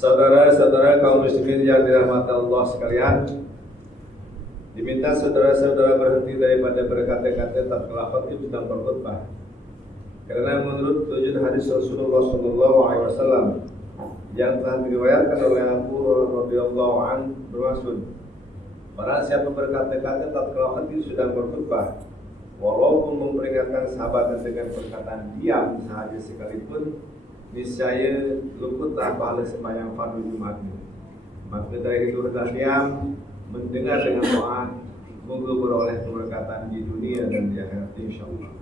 Saudara-saudara kaum muslimin yang dirahmati Allah sekalian, diminta saudara-saudara berhenti daripada berkata-kata tatkala khatib sedang berkhutbah. Karena menurut tujuan hadis Rasulullah SAW yang telah diriwayatkan oleh Abu Hurairah radhiyallahu anhu bermaksud, barang siapa berkata-kata tatkala khatib sedang berkhutbah, walaupun memperingatkan sahabat dengan perkataan diam sahaja sekalipun, niscaya luputlah pahala sembahyang fardu Jumatnya. Maka dari itu hendaklah diam, mendengar dengan doa, semoga beroleh keberkatan di dunia dan di akhirat insyaallah.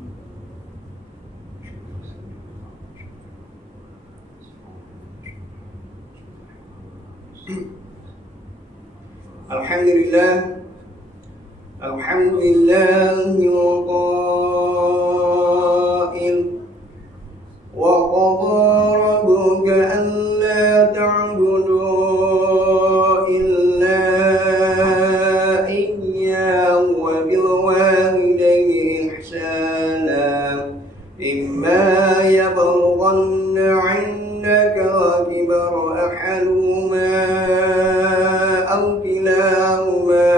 Alhamdulillah, alhamdulillahi wa qada rabbuka alla ta'budu illa iyyahu wa bil walidayni ihsana imma yablughanna 'indaka al-kibara ahaduhuma aw kilahuma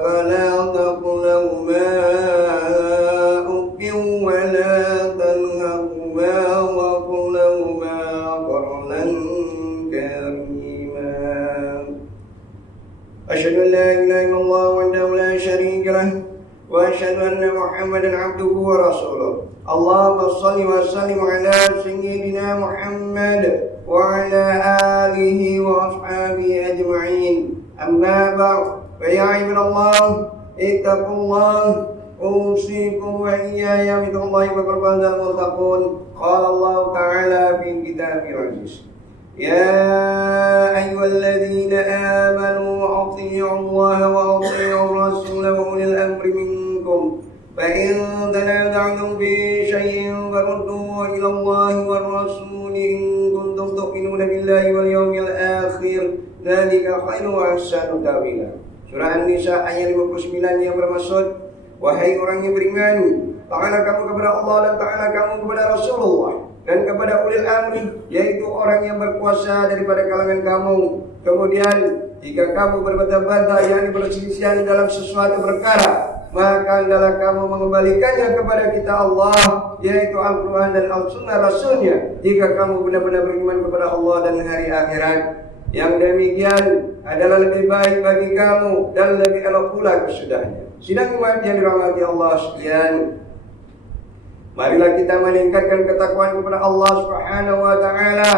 fala taqulhuma uffin wa la tanharhuma wa qul lahuma qawlan karima. Asyhadu an la ilaha illallah wahdahu la syarika lah wa asyhadu anna Muhammadan abduhu wa rasuluh. Allahumma shalli wa sallim ala sayyidina Muhammad wa ala alihi wa ashabihi ajma'in. Amma ba'd, fa ya ibadallah, ittaqullah, usikum wa iyaya billahi wa qurbanal muttaqun. Qala Allah ta'ala fi kitabil aziz, ya ayyuhalladzina amanu athi'u Allah wa athi'u rasula wa ulil amri minkum. فإن تنازعتم في شيء فردوه إلى الله والرسول إن كنتم تؤمنون بالله واليوم الآخر ذلك خير وأحسن تأويلا. Surah An-Nisa ayat 59 yang bermaksud, wahai orang yang beriman, taatlah kamu kepada Allah dan taatlah kamu kepada Rasulullah dan kepada ulil amri, yaitu orang yang berkuasa daripada kalangan kamu. Kemudian jika kamu berbantah-bantah yakni berselisihan dalam sesuatu perkara, maka hendaklah kamu mengembalikannya kepada kita Allah, yaitu Al-Quran dan Al-Sunnah Rasulnya, jika kamu benar-benar beriman kepada Allah dan hari akhirat. Yang demikian adalah lebih baik bagi kamu dan lebih elok pula kesudahnya. Sidang umat yang dirahmati Allah sekalian, marilah kita meningkatkan ketakwaan kepada Allah Subhanahu wa taala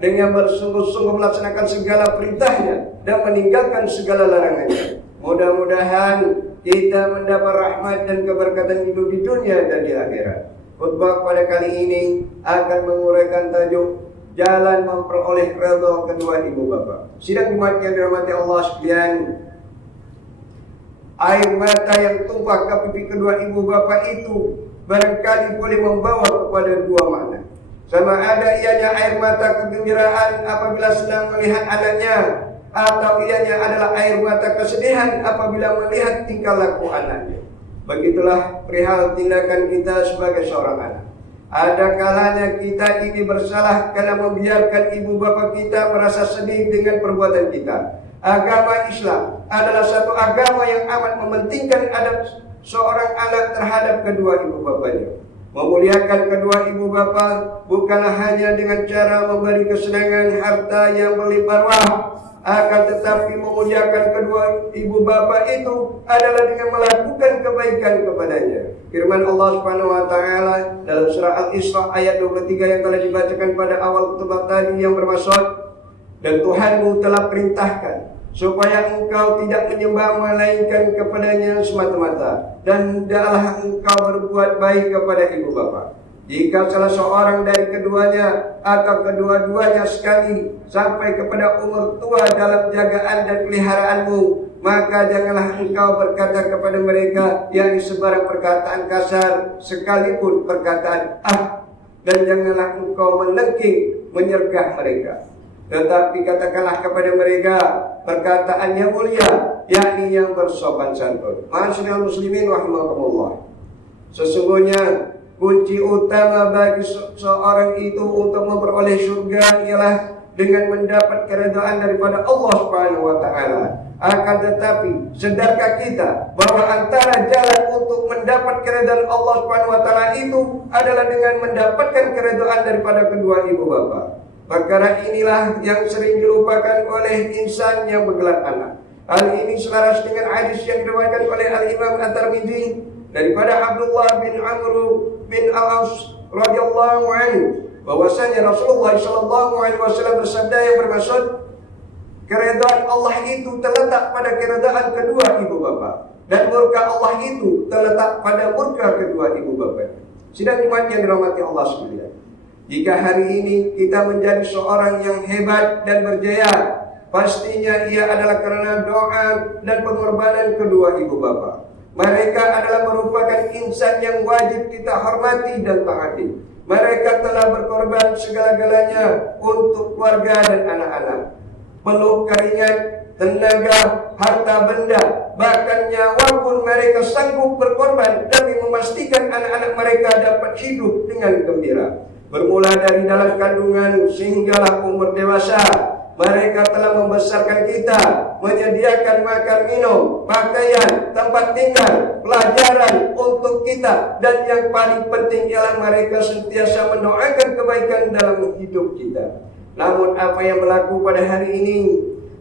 dengan bersungguh-sungguh melaksanakan segala perintahnya dan meninggalkan segala larangannya. Mudah-mudahan kita mendapat rahmat dan keberkatan hidup di dunia dan di akhirat. Khutbah pada kali ini akan menguraikan tajuk jalan memperoleh redha kedua ibu bapa. Sidang umat yang dirahmati Allah sekalian, air mata yang tumpah ke pipi kedua ibu bapa itu barangkali boleh membawa kepada dua makna. Sama ada ianya air mata kegembiraan apabila senang melihat anaknya, atau ianya adalah air mata kesedihan apabila melihat tingkah laku anaknya. Begitulah perihal tindakan kita sebagai seorang anak. Ada kalanya kita ini bersalah karena membiarkan ibu bapa kita merasa sedih dengan perbuatan kita. Agama Islam adalah satu agama yang amat mementingkan adab seorang anak terhadap kedua ibu bapanya. Memuliakan kedua ibu bapa bukanlah hanya dengan cara memberi kesenangan harta yang berlimpah ruah, akan tetapi memuliakan kedua ibu bapa itu adalah dengan melakukan kebaikan kepadanya. Firman Allah Subhanahu wa taala dalam surah Al-Isra ayat 23 yang telah dibacakan pada awal khutbah tadi yang bermaksud, dan Tuhanmu telah perintahkan supaya engkau tidak menyembah melainkan kepadanya semata-mata, dan hendaklah engkau berbuat baik kepada ibu bapa. Jika salah seorang dari keduanya atau kedua-duanya sekali sampai kepada umur tua dalam jagaan dan peliharaanmu, maka janganlah engkau berkata kepada mereka yakni sebarang perkataan kasar sekalipun perkataan dan janganlah engkau menengking menyergah mereka. Tetapi katakanlah kepada mereka perkataan yang mulia, yakni yang bersopan santun. Ma'asyiral muslimin rahimakumullah. Sesungguhnya kunci utama bagi seorang itu untuk memperoleh surga ialah dengan mendapat keridhaan daripada Allah Subhanahu wa taala. Akan tetapi, sadarkah kita bahwa antara jalan untuk mendapat keridhaan Allah Subhanahu wa taala itu adalah dengan mendapatkan keridhaan daripada kedua ibu bapa. Perkara inilah yang sering dilupakan oleh insan yang bergelar anak. Hal ini selaras dengan hadis yang diriwayatkan oleh Al-Imam At-Tirmidzi daripada Abdullah bin Amr bin Al-As radhiyallahu anhu bahwasanya Rasulullah sallallahu alaihi wasallam bersabda yang bermaksud keridhaan Allah itu terletak pada keridhaan kedua ibu bapa dan murka Allah itu terletak pada murka kedua ibu bapa. Sidang umat yang dirahmati Allah sekalian, jika hari ini kita menjadi seorang yang hebat dan berjaya, pastinya ia adalah karena doa dan pengorbanan kedua ibu bapa. Mereka adalah merupakan insan yang wajib kita hormati dan taati. Mereka telah berkorban segala-galanya untuk keluarga dan anak-anak. Peluh keringat, tenaga, harta benda, bahkan nyawa pun mereka sanggup berkorban demi memastikan anak-anak mereka dapat hidup dengan gembira. Bermula dari dalam kandungan sehinggalah umur dewasa, mereka telah membesarkan kita, menyediakan makan minum, pakaian, tempat tinggal, pelajaran untuk kita, dan yang paling penting ialah mereka sentiasa mendoakan kebaikan dalam hidup kita. Namun apa yang berlaku pada hari ini,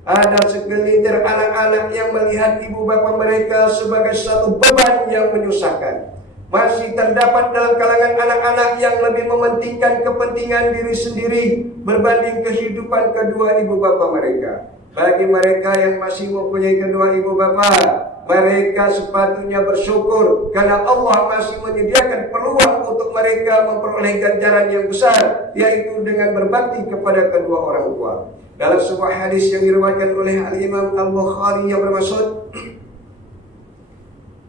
ada segelintir anak-anak yang melihat ibu bapa mereka sebagai satu beban yang menyusahkan. Masih terdapat dalam kalangan anak-anak yang lebih mementingkan kepentingan diri sendiri berbanding kehidupan kedua ibu bapa mereka. Bagi mereka yang masih mempunyai kedua ibu bapa, mereka sepatutnya bersyukur karena Allah masih menyediakan peluang untuk mereka memperoleh ganjaran yang besar, yaitu dengan berbakti kepada kedua orang tua. Dalam sebuah hadis yang diriwayatkan oleh Al-Imam Al-Bukhari yang bermaksud,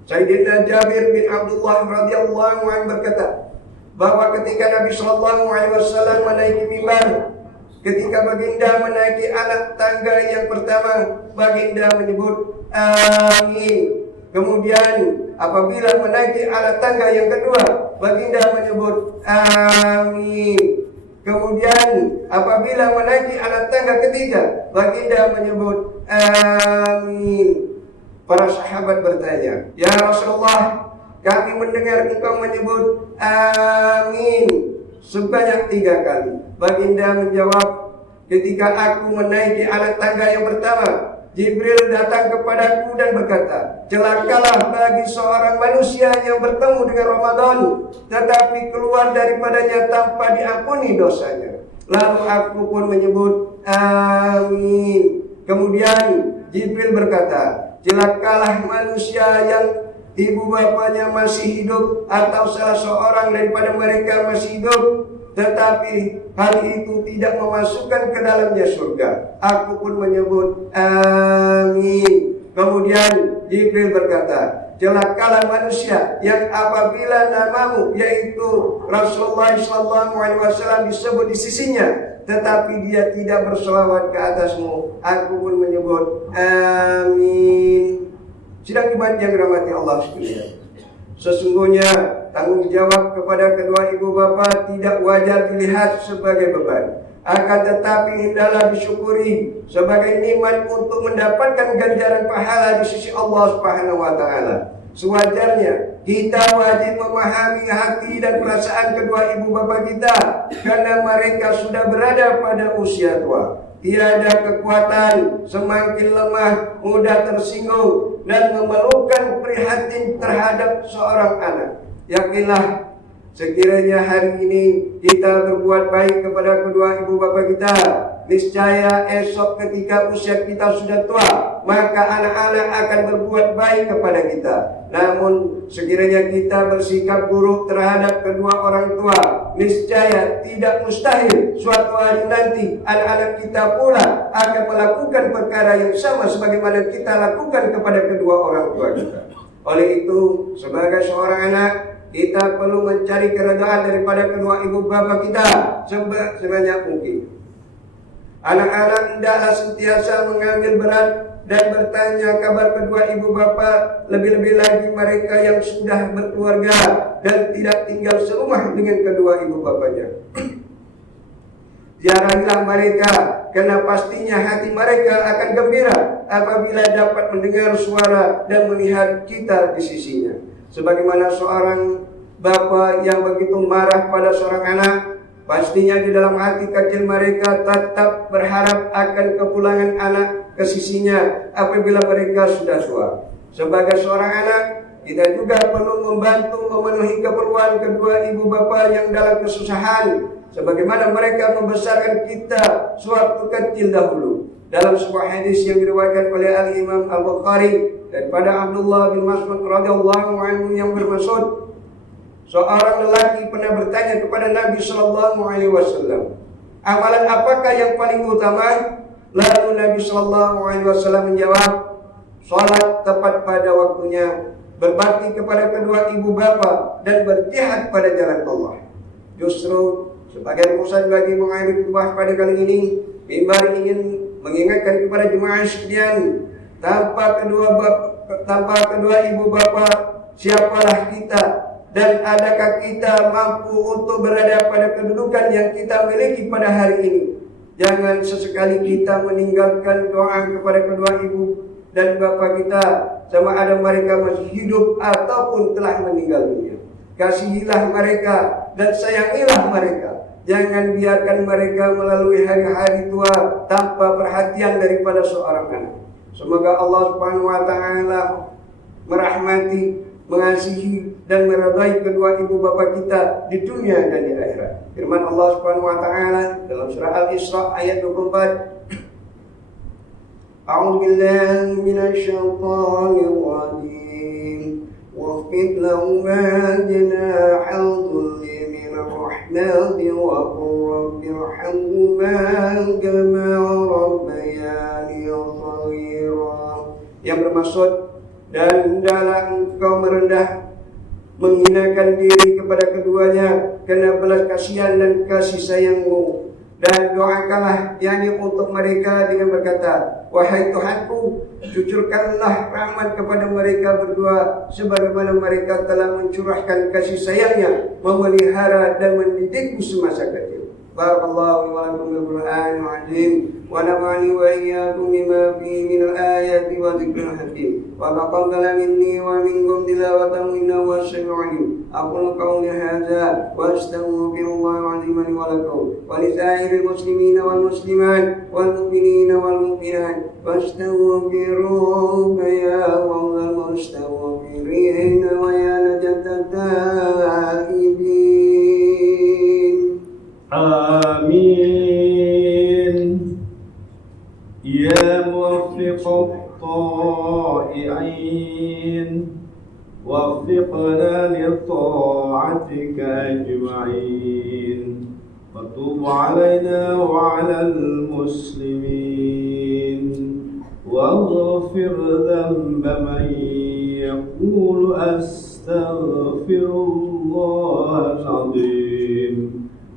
Sayyidina Jabir bin Abdullah radhiyallahu anhu berkata bahwa ketika Nabi sallallahu alaihi wasallam menaiki mimbar, ketika baginda menaiki anak tangga yang pertama, baginda menyebut amin. Kemudian apabila menaiki anak tangga yang kedua, baginda menyebut amin. Kemudian apabila menaiki anak tangga ketiga, baginda menyebut amin. Para sahabat bertanya, "Ya Rasulullah, kami mendengar engkau menyebut amin sebanyak 3 kali." Baginda menjawab, "Ketika aku menaiki anak tangga yang pertama, Jibril datang kepadaku dan berkata, 'Celakalah bagi seorang manusia yang bertemu dengan Ramadan, tetapi keluar daripadanya tanpa diampuni dosanya.' Lalu aku pun menyebut amin. Kemudian Jibril berkata, 'Celakalah manusia yang ibu bapanya masih hidup atau salah seorang daripada mereka masih hidup, tetapi hal itu tidak memasukkan ke dalamnya surga.' Aku pun menyebut amin. Kemudian Jibril berkata, 'Celakalah manusia yang apabila namamu yaitu Rasulullah SAW disebut di sisinya, tetapi dia tidak berselawat ke atasmu.' Aku pun menyebut amin." Sidang iman yang dirahmati Allah sekalian, sesungguhnya tanggung jawab kepada kedua ibu bapa tidak wajar dilihat sebagai beban, akan tetapi hendaklah disyukuri sebagai nikmat untuk mendapatkan ganjaran pahala di sisi Allah Subhanahu wa taala. Sewajarnya kita wajib memahami hati dan perasaan kedua ibu bapa kita karena mereka sudah berada pada usia tua. Tiada kekuatan, semakin lemah, mudah tersinggung dan memerlukan prihatin terhadap seorang anak. Yakinlah, sekiranya hari ini kita berbuat baik kepada kedua ibu bapa kita, niscaya esok ketika usia kita sudah tua, maka anak-anak akan berbuat baik kepada kita. Namun sekiranya kita bersikap buruk terhadap kedua orang tua, niscaya tidak mustahil suatu hari nanti anak-anak kita pula akan melakukan perkara yang sama sebagaimana kita lakukan kepada kedua orang tua kita. Oleh itu, sebagai seorang anak, kita perlu mencari keredaan daripada kedua ibu bapa kita sebanyak mungkin. Anak-anak hendaklah sentiasa mengambil berat dan bertanya kabar kedua ibu bapa, lebih-lebih lagi mereka yang sudah berkeluarga dan tidak tinggal serumah dengan kedua ibu bapanya. Ziarahilah mereka, karena pastinya hati mereka akan gembira apabila dapat mendengar suara dan melihat kita di sisinya. Sebagaimana seorang bapa yang begitu marah pada seorang anak, pastinya di dalam hati kecil mereka tetap berharap akan kepulangan anak ke sisinya apabila mereka sudah tua. Sebagai seorang anak, kita juga perlu membantu memenuhi keperluan kedua ibu bapa yang dalam kesusahan, sebagaimana mereka membesarkan kita sewaktu kecil dahulu. Dalam sebuah hadis yang diriwayatkan oleh Al-Imam Al-Bukhari daripada Abdullah bin Mas'ud radhiyallahu anhu yang bermaksud, seorang lelaki pernah bertanya kepada Nabi sallallahu alaihi wasallam, amalan apakah yang paling utama? Lalu Nabi sallallahu alaihi wasallam menjawab, salat tepat pada waktunya, berbakti kepada kedua ibu bapa, dan berjihad pada jalan Allah. Justru sebagai rumusan bagi mengakhiri khutbah pada kali ini, mimbar ingin mengingatkan kepada jemaah sekalian, tanpa kedua ibu bapa, siapalah kita, dan adakah kita mampu untuk berada pada kedudukan yang kita miliki pada hari ini? Jangan sesekali kita meninggalkan doa kepada kedua ibu dan bapa kita, sama ada mereka masih hidup ataupun telah meninggal dunia. Kasihilah mereka dan sayangilah mereka. Jangan biarkan mereka melalui hari-hari tua tanpa perhatian daripada seorang anak. Semoga Allah Subhanahu wa taala merahmati, mengasihi dan meridai kedua ibu bapa kita di dunia dan di akhirat. Firman Allah Subhanahu wa taala dalam surah Al-Isra ayat 24, A'udzu billahi minasyaitonir rajim. Waqfid lahuma janahal dhulli minir rahmati wa qur rabbirhamhuma kama rabbayani shaghira. Yang bermaksud, dan hendaklah engkau merendah, menghinakan diri kepada keduanya karena belas kasihan dan kasih sayangmu, dan doakanlah yakni untuk mereka dengan berkata, wahai Tuhanku, cucurkanlah rahmat kepada mereka berdua sebagaimana mereka telah mencurahkan kasih sayangnya, memelihara dan mendidikku semasa kecil. Barakallahu wa lakum bil Qur'anil azim wa nafa'ani wa iyyakum bima fihi minal ayati wa dzikril hakim wa taqabbal minni wa minkum tilawatan innahu was-sami'ul 'alim. Aqulu qawli hadza wa astaghfirullahal 'azim li wa lakum wa li sa'iril muslimina wal muslimat wal mu'minina wal mu'minat fastaghfiruhu ya mawlal mustaghfirin wa ya najatat taibin. آمين. يا موفق الطائعين وفقنا لطاعتك أجمعين وتب علينا وعلى المسلمين واغفر ذنب من يقول أستغفر الله العظيم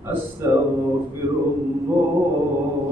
أستغفر الله.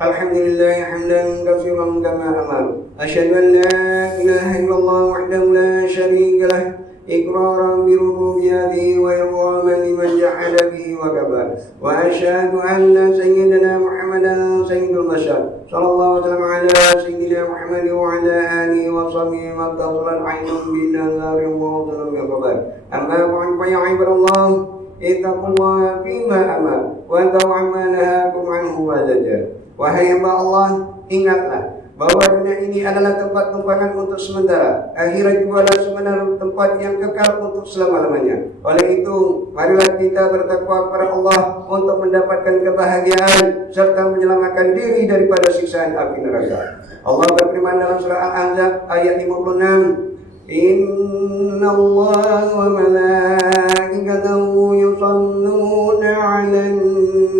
Alhamdulillah hamdan katsiran kama amar. Asyhadu an la ilaha illallah wahdahu la syarika lah, iqraran bi rububiyyatihi wa irghaman liman jahada bihi wa kafar. Wa asyhadu anna sayyidana Muhammadan sayyidul bashar. Sallallahu alaihi wa ala sayyidina Muhammad wa ala alihi wa sahbihi wa tafsilan ainun bin nazari wa dhalam bi khabar. Amma ba'd fa ya ibadallah, ittaqullaha fima amar wa ta'amma nahakum anhu wa zajar. Wahai hamba Allah, ingatlah bahwa dunia ini adalah tempat tumpangan untuk sementara. Akhirat juga adalah sebenarnya tempat yang kekal untuk selama-lamanya. Oleh itu, marilah kita bertakwa kepada Allah untuk mendapatkan kebahagiaan serta menyelamatkan diri daripada siksaan api neraka. Allah berfirman dalam surah Al-Ahzab ayat 56, Inna Allah wa malaikatahu yusalluna 'alan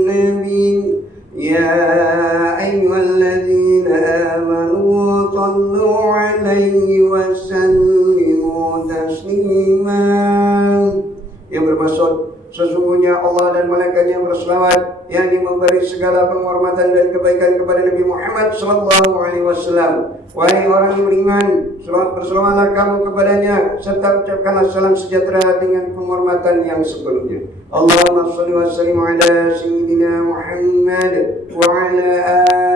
nabi ya ayyuhalladzina amanu sallu 'alaihi wa sallimu taslima. Yang bermaksud, sesungguhnya Allah dan malaikatnya berselawat, yang memberi segala penghormatan dan kebaikan kepada Nabi Muhammad sallallahu alaihi wasallam. Wahai orang yang beriman, berselawatlah kamu kepadanya serta ucapkanlah salam sejahtera dengan penghormatan yang sepenuhnya. Allahumma shalli wa sallim ala sayyidina Muhammad wa ala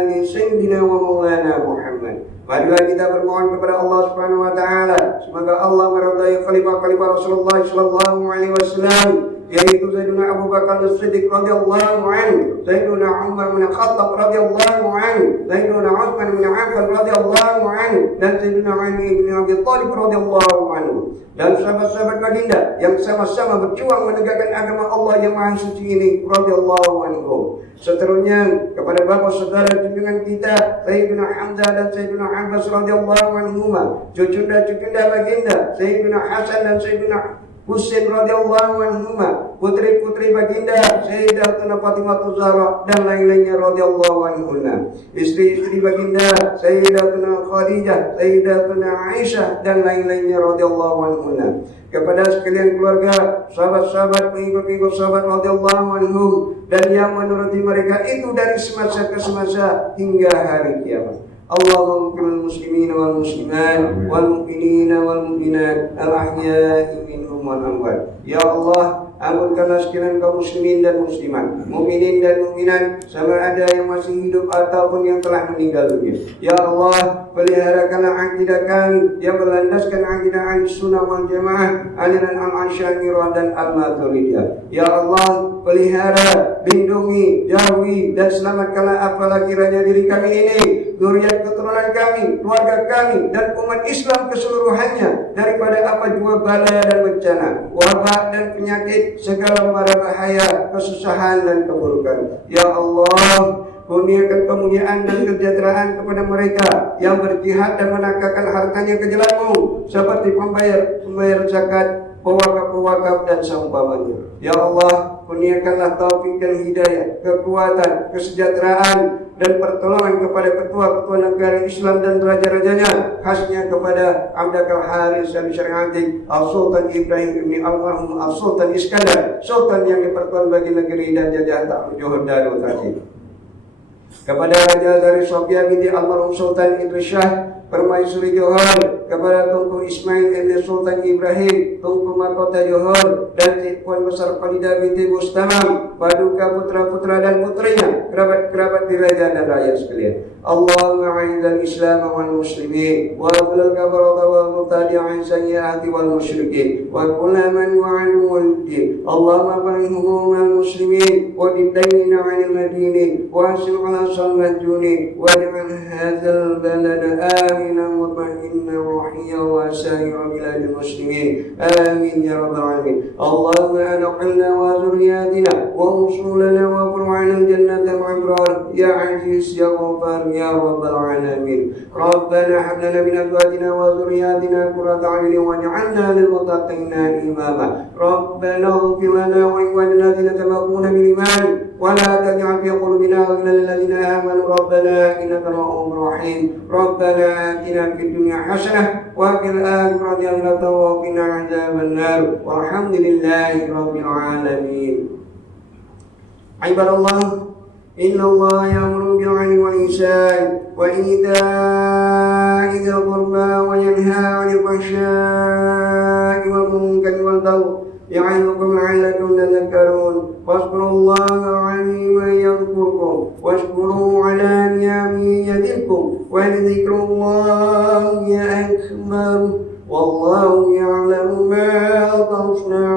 ali sayyidina wa maulana Muhammad. Marilah kita bermohon kepada Allah Subhanahu wa taala, semoga Allah meridai khalifah-khalifah Rasulullah sallallahu alaihi wasallam, yaitu Sayyidina Abu Bakar As-Siddiq radhiyallahu anhu, Sayyidina Umar bin Khattab radhiyallahu anhu, Sayyidina Utsman bin Affan radhiyallahu anhu, dan Sayyidina Ali bin Abi Thalib radhiyallahu anhu, dan sahabat-sahabat baginda yang sama-sama berjuang menegakkan agama Allah yang maha suci ini radhiyallahu anhu. Seterusnya kepada bapak saudara junjungan kita Sayyidina Hamzah dan Sayyidina Abbas radhiyallahu anhuma, cucunda baginda Sayyidina Hasan dan Sayyidina Husain radhiyallahu anhuma, putri-putri baginda Sayyidatuna Fatimah Zahra dan lain-lainnya radhiyallahu anhunna, istri-istri baginda Sayyidatuna Khadijah, Sayyidatuna Aisyah dan lain-lainnya radhiyallahu anhunna. Kepada sekalian keluarga, sahabat-sahabat, pengikut-pengikut sahabat radhiyallahu anhum, dan yang menuruti mereka itu dari semasa ke semasa hingga hari kiamat. Allahumma muslimin wal muslimat wal mu'minin wal mu'minat al-ahya'i minhum wal amwat. Ya Allah, ampunkanlah sekalian kaum muslimin dan muslimat, mukminin dan mukminat, sama ada yang masih hidup ataupun yang telah meninggal dunia. Ya Allah, peliharakanlah akidah kami yang berlandaskan akidah Ahlussunnah wal Jamaah, aliran Al-Asy'ariyah dan Al-Maturidiyah. Ya Allah, pelihara, lindungi, jauhi dan selamatkanlah apalah kiranya diri kami ini, zuriat keturunan kami, keluarga kami, dan umat Islam keseluruhannya daripada apa jua bala dan bencana, wabak dan penyakit, segala mara bahaya, kesusahan dan keburukan. Ya Allah, kurniakan kemuliaan dan kesejahteraan kepada mereka yang berjihad dan menangkapkan hartanya ke jalan-Mu, seperti pembayar zakat, pewakaf dan seumpamanya. Ya Allah, kurniakanlah taufik dan hidayah, kekuatan, kesejahteraan dan pertolongan kepada ketua-ketua negara Islam dan raja-rajanya, khasnya kepada Abdul Haris Al-Syari'ati, Al-Sultan Ibrahim bin Al-Marhum Al-Sultan Iskandar, Sultan yang dipertuan bagi negeri dan jajahan takluk Johor Darul Tadi. Kepada Raja dari Sofia binti Almarhum Sultan Idris Shah Permaisuri Johor, kepada Tunku Ismail ibn Sultan Ibrahim Tunku Mahkota Johor, dan Puan Besar Khalidah binti Bustamam, paduka putra-putra dan putrinya, kerabat-kerabat diraja dan rakyat sekalian. Allahumma a'izzal Islam wal muslimin wa adlil kafarata wal mubtadi'in sayyi'ati wal musyrikin wa kulla man wa'anu wal din. Allahumma farihum al muslimin wa didainina 'anil madinin wa asim 'ala salmajuni wa ja'al hadzal balada aminan mutma'innan rahiyan wa sa'ira biladil muslimin. Amin ya rabbal alamin. Allahumma adkhilna wa zurriyatina wa usulana wa qur'ana al-jannata ma'abrar ya aziz ya ghaffar ya rabbal alamin. Rabbana hab lana min azwajina wa dhurriyyatina qurrata a'yunin waj'alna lil muttaqina imama. Rabbana ighfir lana wa liwalidayna alladhina sabaquna bil iman wa la taj'al fi qulubina ghillan lil ladzina amanu rabbana innaka ra'ufur rahim. Rabbana atina fid dunya hasanah wa fil akhirati hasanah wa qina adzaban nar. Walhamdulillahi rabbil alamin. Ibadallah, Inna Allah ya'muru bil 'adli wal ihsan wa ita'i dzil qurba wa yanha 'anil fahsya'i wal munkari wal baghi ya'idukum la'allakum tadhakkarun. Fadhkurullaha 'aliman yadhkurkum washkuru 'ala ni'amihi yazidkum wa lidhikrullahi akbar. Wallahu ya'lamu ma tasna'un.